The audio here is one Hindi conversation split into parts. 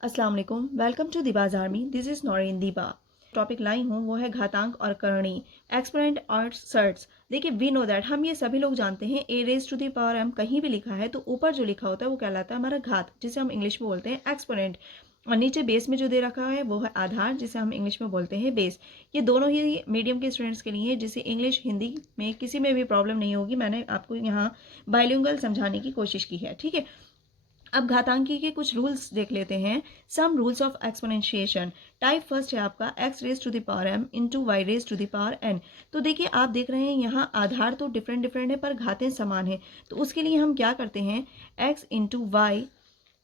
अस्सलाम वालेकुम, welcome to Dibaz army. This is Naureen Diba. Topic लाई हूँ वो है घातांक और करणी, एक्सपोनेंट और सर्ट्स। देखिए, वी नो दैट, हम ये सभी लोग जानते हैं A raise to the power M कहीं भी लिखा है तो ऊपर जो लिखा होता है वो कहलाता है हमारा घात, जिसे हम इंग्लिश में बोलते हैं एक्सपोनेंट। और नीचे बेस में जो दे रखा है वो है आधार, जिसे हम इंग्लिश में बोलते हैं बेस। ये दोनों ही मीडियम के स्टूडेंट्स के लिए, जिसे इंग्लिश हिंदी में किसी में भी प्रॉब्लम नहीं होगी। मैंने आपको यहाँ बाइलिंगुअल समझाने की कोशिश की है, ठीक है। अब घातांकी के कुछ रूल्स देख लेते हैं। Some rules of exponentiation. Type first है आपका x raise to the power m into y raise to the power n. तो देखिए, आप देख रहे हैं यहाँ आधार तो डिफरेंट डिफरेंट है पर घातें समान है। तो उसके लिए हम क्या करते हैं, एक्स इंटू वाई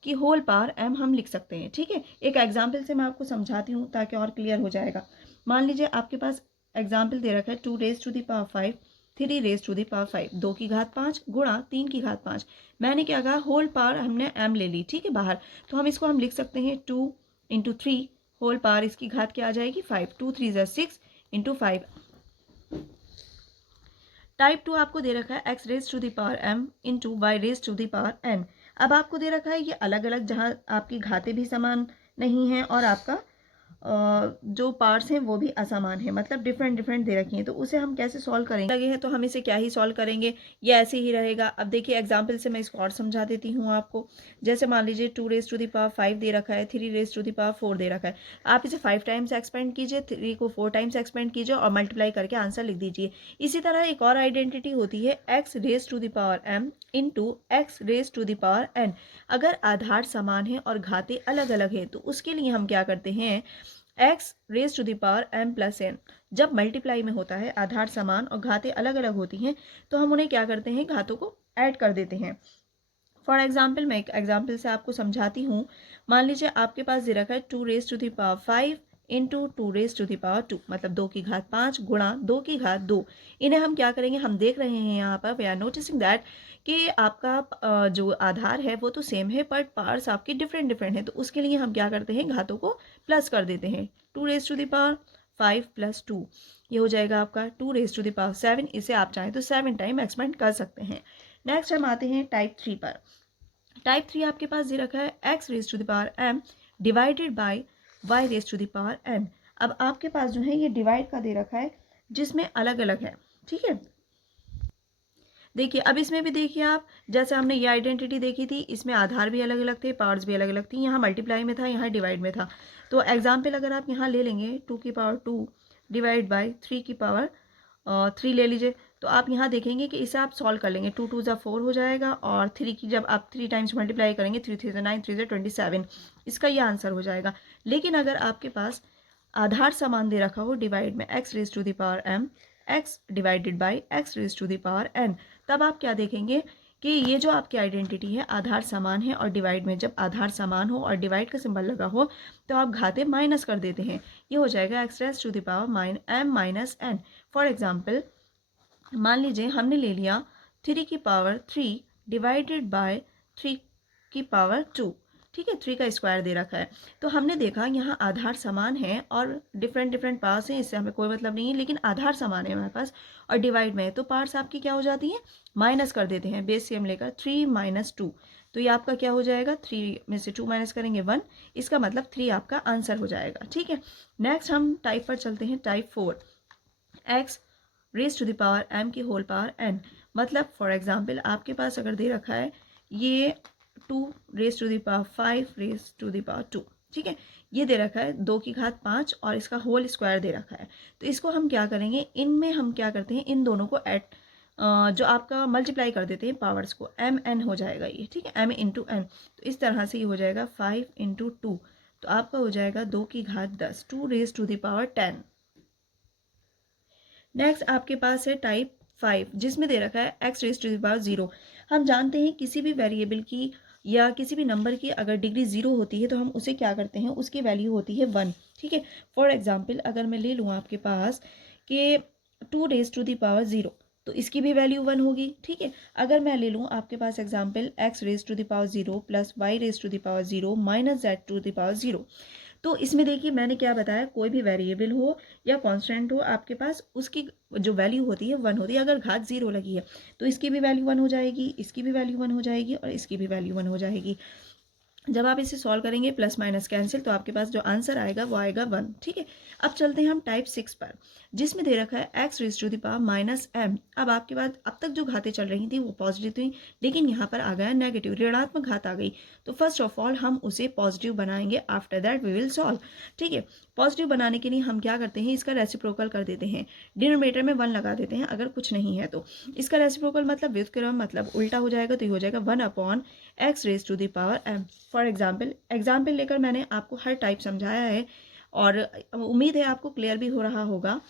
की होल पावर एम हम लिख सकते हैं, ठीक है। एक एग्जाम्पल से मैं आपको समझाती हूँ ताकि और क्लियर हो जाएगा। मान लीजिए आपके पास एग्जाम्पल दे रखा है 2 raise to the power 5, 3 raise to the power 5, 2 की घात 5 गुणा 3 की घात 5। मैंने क्या कहा, होल पावर हमने m ले ली, ठीक है, बाहर। तो हम इसको हम लिख सकते हैं 2 × 3 होल पावर, इसकी घात क्या आ जाएगी 5, 2 3 = 6 इंटू 5। टाइप 2 आपको दे रखा है x raise to the power m into y raise to the power n। अब आपको दे रखा है ये अलग अलग, जहाँ आपकी घातें भी समान नहीं हैं और आपका जो पार्ट्स हैं वो भी असमान है, मतलब डिफरेंट डिफरेंट दे रखी हैं। तो उसे हम कैसे सॉल्व करेंगे, लगे हैं तो हम इसे क्या ही सॉल्व करेंगे, ये ऐसे ही रहेगा। अब देखिए एग्जांपल से मैं इसको और समझा देती हूँ आपको। जैसे मान लीजिए 2 रेज टू द पावर 5 दे रखा है, 3 रेज टू द पावर 4 दे रखा है। आप इसे 5 टाइम्स एक्सपेंड कीजिए, 3 को 4 टाइम्स एक्सपेंड कीजिए और मल्टीप्लाई करके आंसर लिख दीजिए। इसी तरह एक और आइडेंटिटी होती है x raise to the power m into x raise to the power n। अगर आधार समान है और घातें अलग अलग है तो उसके लिए हम क्या करते हैं, x raise to the power m plus n। जब मल्टीप्लाई में होता है, आधार समान और घातें अलग अलग होती हैं, तो हम उन्हें क्या करते हैं, घातों को ऐड कर देते हैं। फॉर एग्जाम्पल, मैं एक एग्जाम्पल से आपको समझाती हूँ। मान लीजिए आपके पास दे रखा है 2 raise to the power 5 into 2 raise to the power 2, मतलब 2 की घात 5 गुणा 2 की घात 2। इन्हें हम क्या करेंगे, हम देख रहे हैं यहाँ पर, वी आर नोटिसिंग दैट कि आपका जो आधार है वो तो सेम है बट पार्ट्स आपके डिफरेंट डिफरेंट है। तो उसके लिए हम क्या करते हैं, घातों को प्लस कर देते हैं। 2 raise to the power 5 plus 2, ये हो जाएगा आपका 2 रेज टू द पावर 7। इसे आप चाहें तो 7 टाइम एक्सपेंड कर सकते हैं। नेक्स्ट हम आते हैं टाइप 3 पर। टाइप 3 आपके पास दे रखा है x raise to the power m divided by y raise to the power n। अब आपके पास जो है ये डिवाइड का दे रखा है जिसमें अलग अलग है, ठीक है। देखिए, अब इसमें भी देखिए आप, जैसे हमने ये आइडेंटिटी देखी थी, इसमें आधार भी अलग अलग थे, पार्ट्स भी अलग अलग थी। यहाँ मल्टीप्लाई में था, यहाँ डिवाइड में था। तो एग्जाम्पल अगर आप यहाँ ले लेंगे 2 की पावर 2 डिवाइड बाई 3 की पावर 3 ले लीजिए, तो आप यहाँ देखेंगे कि इसे आप सॉल्व कर लेंगे। 2 2 = 4 हो जाएगा और 3 की जब आप 3 टाइम्स मल्टीप्लाई करेंगे, 3 3 = 9, 3 3 = 27, इसका ये आंसर हो जाएगा। लेकिन अगर आपके पास आधार समान दे रखा हो डिवाइड में x raise to the power m x divided by x raise to the power n, तब आप क्या देखेंगे कि ये जो आपकी आइडेंटिटी है, आधार समान है और डिवाइड में जब आधार समान हो और डिवाइड का सिंबल लगा हो तो आप घाते माइनस कर देते हैं। ये हो जाएगा x raise to the power m minus n। For example, मान लीजिए हमने ले लिया 3 की पावर 3 डिवाइडेड बाय 3 की पावर 2, ठीक है, 3 का स्क्वायर दे रखा है। तो हमने देखा यहाँ आधार समान है और डिफरेंट डिफरेंट पार्ट्स हैं, इससे हमें कोई मतलब नहीं है, लेकिन आधार समान है हमारे पास और डिवाइड में है, तो पार्ट्स आपकी क्या हो जाती हैं, माइनस कर देते हैं। बेस से हम लेकर 3 - 2, तो ये आपका क्या हो जाएगा, 3 में से 2 माइनस करेंगे 1, इसका मतलब 3 आपका आंसर हो जाएगा, ठीक है। नेक्स्ट हम टाइप पर चलते हैं, type 4, x raise to the power m की होल पावर n। मतलब फॉर एग्जाम्पल आपके पास अगर दे रखा है ये 2 raise to the power 5 raise to the power 2, ठीक है, ये दे रखा है 2 की घात 5 और इसका होल स्क्वायर दे रखा है। तो इसको हम क्या करेंगे, इनमें हम क्या करते हैं, इन दोनों को ऐड जो आपका मल्टीप्लाई कर देते हैं पावर्स को, m n हो जाएगा ये, ठीक है, m इंटू n। तो इस तरह से ये हो जाएगा 5 × 2, तो आपका हो जाएगा 2 की घात 10, 2 raise to the power 10। Next आपके पास है टाइप 5, जिसमें दे रखा है x raise to the power 0। हम जानते हैं किसी भी वेरिएबल की या किसी भी नंबर की अगर डिग्री 0 होती है तो हम उसे क्या करते हैं, उसकी वैल्यू होती है 1, ठीक है। फॉर एग्जाम्पल अगर मैं ले लूँ आपके पास कि 2 रेज टू द पावर 0, तो इसकी भी वैल्यू 1 होगी, ठीक है। अगर मैं ले लूँ आपके पास example X raise to the power 0 plus Y raise to the power 0 minus Z to the power 0, तो इसमें देखिए मैंने क्या बताया, कोई भी वेरिएबल हो या कांस्टेंट हो आपके पास, उसकी जो वैल्यू होती है 1 होती है। अगर घात 0 लगी है तो इसकी भी वैल्यू 1 हो जाएगी, इसकी भी वैल्यू 1 हो जाएगी और इसकी भी वैल्यू 1 हो जाएगी। जब आप इसे सॉल्व करेंगे प्लस माइनस कैंसिल, तो आपके पास जो आंसर आएगा वो आएगा 1। ठीक है, अब चलते हैं हम टाइप 6 पर, जिसमें दे रखा है x raise to the power minus m. अब आपके पास अब तक जो घातें चल रही थी वो पॉजिटिव थी, लेकिन यहाँ पर आ गया नेगेटिव, ऋणात्मक घात आ गई। तो फर्स्ट ऑफ ऑल हम उसे पॉजिटिव बनाएंगे, after that we will solve. ठीक है, पॉजिटिव बनाने के लिए हम क्या करते हैं, इसका रेसिप्रोकल कर देते हैं, डिनोमिनेटर में 1 लगा देते हैं अगर कुछ नहीं है तो। इसका रेसिप्रोकल मतलब व्युत्क्रम मतलब उल्टा हो जाएगा, तो ये हो जाएगा 1 upon x raise to the power m. For example लेकर मैंने आपको हर टाइप समझाया है, और उम्मीद है आपको क्लियर भी हो रहा होगा।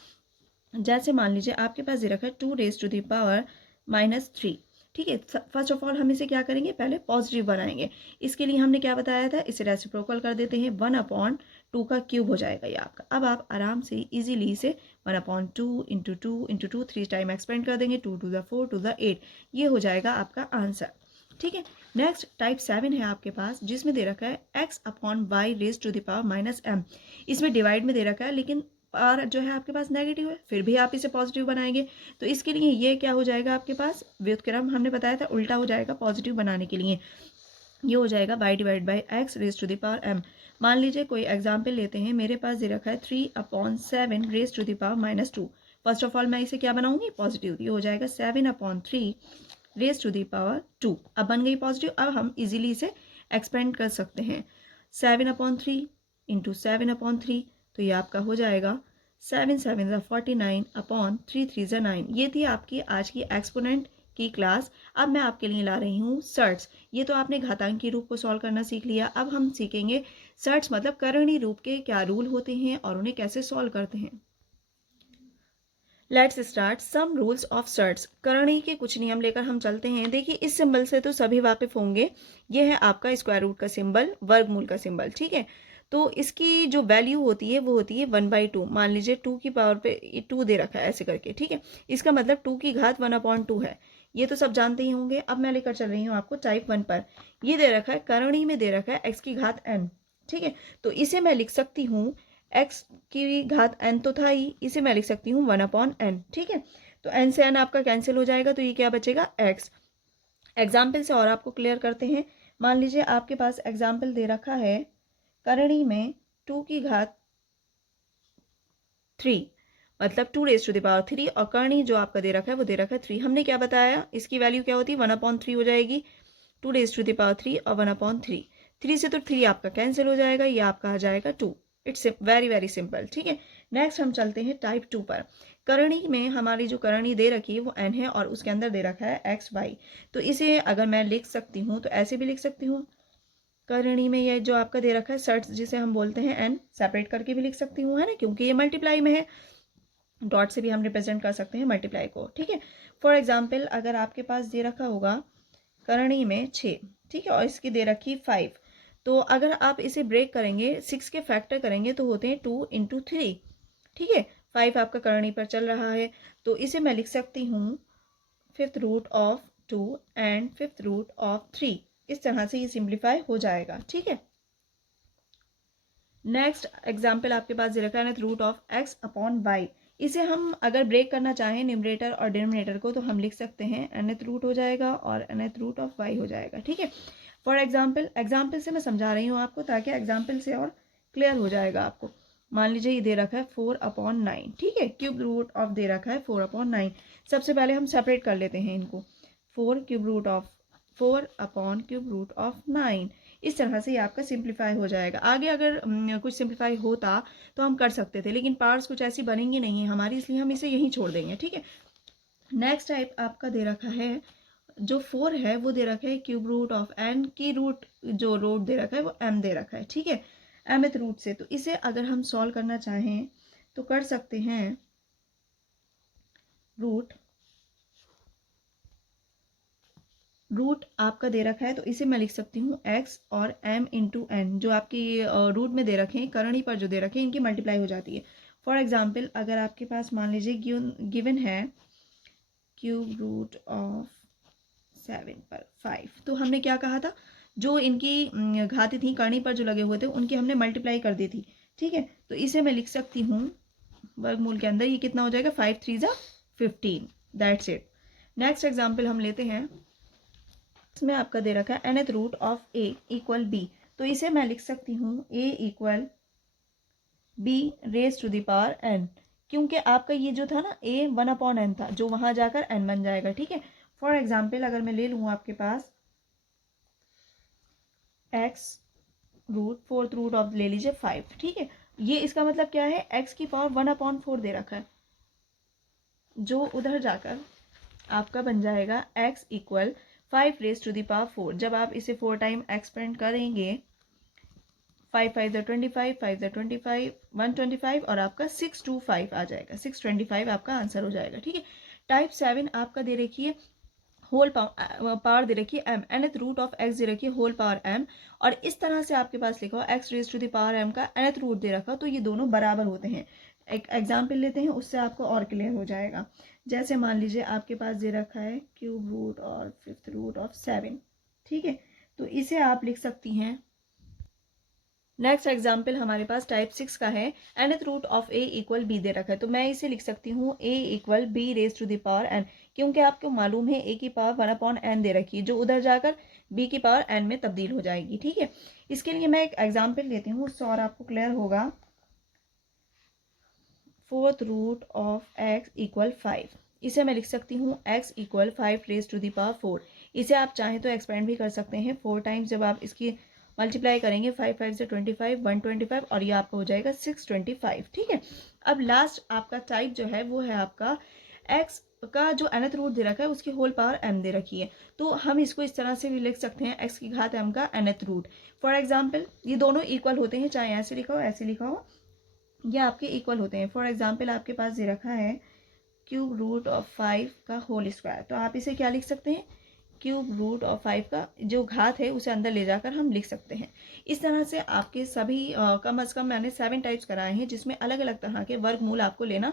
जैसे मान लीजिए आपके पास दे रखा है 2 raise to the power minus 3। ठीक है, फर्स्ट ऑफ ऑल हम इसे क्या करेंगे, पहले पॉजिटिव बनाएंगे। इसके लिए हमने क्या बताया था, इसे रेसिप्रोकल कर देते हैं, 1 अपॉन 2 का क्यूब हो जाएगा ये आपका। अब आप आराम से इजीली इसे 1 upon 2 into 2 into 2 3 time expand कर देंगे, 2 टू द 4 टू द 8, ये हो जाएगा आपका आंसर। ठीक है, नेक्स्ट टाइप 7 है आपके पास, जिसमें दे रखा है x upon y raise to the power minus m. इसमें डिवाइड में दे रखा है, लेकिन पावर जो है आपके पास नेगेटिव है, फिर भी आप इसे पॉजिटिव बनाएंगे। तो इसके लिए ये क्या हो जाएगा आपके पास, व्युत्क्रम हमने बताया था उल्टा हो जाएगा पॉजिटिव बनाने के लिए। ये हो जाएगा y divide by x raise to the power m. मान लीजिए कोई एग्जाम्पल लेते हैं, मेरे पास दे रखा है 3 upon 7 raise to the power minus 2। First of all मैं इसे क्या बनाऊंगी, पॉजिटिव। ये हो जाएगा 7 upon 3 raise to the power 2। अब बन गई पॉजिटिव। अब हम इजीली इसे एक्सपेंड कर सकते हैं, 7 अपॉन 3 इंटू 7 अपॉन 3, तो ये आपका हो जाएगा 7 7 ज़ा 49 अपॉन 3 3 ज़ा 9। ये थी आपकी आज की एक्सपोनेंट की क्लास। अब मैं आपके लिए ला रही हूँ सर्ट्स। ये तो आपने घातांक के रूप को सॉल्व करना सीख लिया, अब हम सीखेंगे सर्ट्स मतलब करणीय रूप के क्या रूल होते हैं और उन्हें कैसे सॉल्व करते हैं। Let's start some rules of surds. करणी के कुछ नियम लेकर हम चलते हैं। देखिए इस सिंबल से तो सभी वाकिफ होंगे, ये है आपका स्क्वायर रूट का सिंबल, वर्गमूल का सिंबल। ठीक है, तो इसकी जो वैल्यू होती है वो होती है 1/2। मान लीजिए 2 की पावर पे 2 दे रखा है ऐसे करके। ठीक है, इसका मतलब 2 की घात 1/2 है, ये तो सब जानते ही होंगे। अब मैं लेकर चल रही हूँ आपको टाइप 1 पर। ये दे रखा है, करणी में दे रखा है x की घात n। ठीक है, तो इसे मैं लिख सकती हूँ, x की घात n तो था ही, इसे मैं लिख सकती हूँ 1/n। ठीक है, तो n से n आपका कैंसिल हो जाएगा, तो ये क्या बचेगा x। एग्जाम्पल से और आपको क्लियर करते हैं। मान लीजिए आपके पास एग्जाम्पल दे रखा है, करणी में 2 की घात 3 मतलब 2 रेज टू द पावर 3, और करणी जो आपका दे रखा है वो दे रखा है 3। हमने क्या बताया, इसकी वैल्यू क्या होती है, 1/3 हो जाएगी। 2 रेज टू द पावर 3 और 1/3, 3 से तो 3 आपका कैंसिल हो जाएगा, ये आपका आ जाएगा 2। It's very very simple. ठीक है, नेक्स्ट हम चलते हैं टाइप 2 पर। करणी में हमारी जो करणी दे रखी है वो n है, और उसके अंदर दे रखा है एक्स वाई। तो इसे अगर मैं लिख सकती हूँ तो ऐसे भी लिख सकती हूँ, करणी में ये जो आपका दे रखा है सर्ट्स जिसे हम बोलते हैं n, सेपरेट करके भी लिख सकती हूँ, है ना, क्योंकि ये मल्टीप्लाई में है। डॉट से भी हम रिप्रेजेंट कर सकते हैं मल्टीप्लाई को। ठीक है, फॉर एग्जाम्पल अगर आपके पास दे रखा होगा करणी में 6, ठीक है, और इसकी दे रखी 5, तो अगर आप इसे ब्रेक करेंगे, 6 के फैक्टर करेंगे तो होते हैं 2 इंटू 3। ठीक है, 5 आपका करणी पर चल रहा है, तो इसे मैं लिख सकती हूँ 5th root of 2 and 5th root of 3। इस तरह से ये सिंप्लीफाई हो जाएगा। ठीक है, नेक्स्ट एग्जाम्पल आपके पास दे रखा है root of x upon y. इसे हम अगर ब्रेक करना चाहें न्यूमरेटर और डिनोमिनेटर को, तो हम लिख सकते हैं nth रूट हो जाएगा और nth रूट ऑफ वाई हो जाएगा। ठीक है, फॉर एग्जाम्पल से मैं समझा रही हूँ आपको, ताकि एग्जाम्पल से और क्लियर हो जाएगा आपको। मान लीजिए ये दे रखा है 4/9। ठीक है, क्यूब रूट ऑफ दे रखा है 4/9। सबसे पहले हम सेपरेट कर लेते हैं इनको, 4 cube root of 4 upon cube root of 9। इस तरह से ये आपका सिंप्लीफाई हो जाएगा। आगे अगर कुछ सिंप्लीफाई होता तो हम कर सकते थे, लेकिन पार्ट्स कुछ ऐसी बनेंगी नहीं है हमारी, इसलिए हम इसे यहीं छोड़ देंगे। ठीक है, नेक्स्ट टाइप आपका दे रखा है, जो 4 है वो दे रखा है क्यूब रूट ऑफ n की रूट, जो रूट दे रखा है वो m दे रखा है। ठीक है, mth रूट से, तो इसे अगर हम सॉल्व करना चाहें तो कर सकते हैं, रूट आपका दे रखा है तो इसे मैं लिख सकती हूँ x और m इंटू एन, जो आपकी रूट में दे रखे हैं, करणी पर जो दे रखे हैं, इनकी मल्टीप्लाई हो जाती है। फॉर एग्जाम्पल अगर आपके पास मान लीजिए गिवन है क्यूब रूट ऑफ 7 पर 5, तो हमने क्या कहा था, जो इनकी घातें थी करणी पर जो लगे हुए थे उनकी हमने मल्टीप्लाई कर दी थी। ठीक है, तो इसे मैं लिख सकती हूँ वर्गमूल के अंदर, ये कितना हो जाएगा, 5 3 ज़ा 15। That's it. नेक्स्ट एग्जाम्पल हम लेते हैं, इसमें आपका दे रखा है nth root of a equal b। तो इसे मैं लिख सकती हूँ a equal b raise to the power n, क्योंकि आपका ये जो था ना a 1/n था, जो वहाँ जाकर n बन जाएगा। ठीक है, फॉर एग्जाम्पल अगर मैं ले लूँ आपके पास x root, fourth root of ले लीजिए 5। ठीक है, ये इसका मतलब क्या है, x की पावर 1/4 दे रखा है, जो उधर जाकर आपका बन जाएगा x equal 5 raise to the power 4। जब आप इसे 4 टाइम एक्सपेंड करेंगे, 5 5 द 25, 5 द 25, 125 और आपका 625 आ जाएगा, 625 आपका आंसर हो जाएगा। ठीक है, टाइप 7 आपका दे रखी है होल पावर दे रखी है m, nth root of x दे रखी है होल पावर m, और इस तरह से आपके पास लिखा हो x raise to the power m का nth रूट दे रखा, तो ये दोनों बराबर होते हैं। एक एग्जाम्पल लेते हैं, उससे आपको और क्लियर हो जाएगा। जैसे मान लीजिए आपके पास दे रखा है क्यूब रूट और फिफ्थ रूट ऑफ 7। ठीक है, तो इसे आप लिख सकती हैं। नेक्स्ट एग्जाम्पल हमारे पास टाइप 6 का है, nth root of a equal b दे रखा है, तो मैं इसे लिख सकती हूँ a equal b raise to the power n, क्योंकि आपको मालूम है a की पावर 1/n दे रखी है, जो उधर जाकर b की पावर n में तब्दील हो जाएगी। ठीक है, इसके लिए मैं एक एग्जाम्पल लेती हूँ, उससे और आपको क्लियर होगा। Fourth root of x equal 5, इसे मैं लिख सकती हूँ x equal 5 raise to the power 4। इसे आप चाहें तो एक्सपेंड भी कर सकते हैं 4 टाइम्स, जब आप इसकी मल्टीप्लाई करेंगे 5 5 से 25, 125 और ये आपका हो जाएगा 625। ठीक है, अब लास्ट आपका टाइप जो है वो है आपका x का जो nth रूट दे रखा है उसकी होल पावर m दे रखी है, तो हम इसको इस तरह से भी लिख सकते हैं x की घात m का nth रूट। फॉर एग्जाम्पल ये दोनों इक्वल होते हैं, चाहे ऐसे लिखा हो ऐसे लिखा हो, ये आपके इक्वल होते हैं। फॉर एग्जाम्पल आपके पास दे रखा है क्यूब रूट ऑफ 5 का होल स्क्वायर, तो आप इसे क्या लिख सकते हैं, क्यूब रूट ऑफ 5 का जो घात है उसे अंदर ले जाकर हम लिख सकते हैं। इस तरह से आपके सभी कम अज़ कम मैंने 7 टाइप्स कराए हैं, जिसमें अलग अलग तरह के वर्गमूल आपको लेना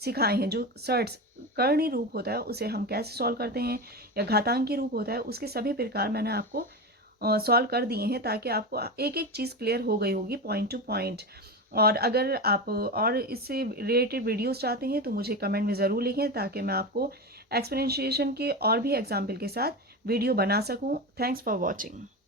सिखाए हैं। जो सर्ट्स कर्णी रूप होता है उसे हम कैसे सॉल्व करते हैं, या घातांकी रूप होता है उसके सभी प्रकार मैंने आपको सॉल्व कर दिए हैं, ताकि आपको एक एक चीज़ क्लियर हो गई होगी पॉइंट टू पॉइंट। और अगर आप और इससे रिलेटेड वीडियोस चाहते हैं तो मुझे कमेंट में ज़रूर लिखें, ताकि मैं आपको एक्सपेरिमेंटेशन के और भी एग्जाम्पल के साथ वीडियो बना सकूं। Thanks for watching.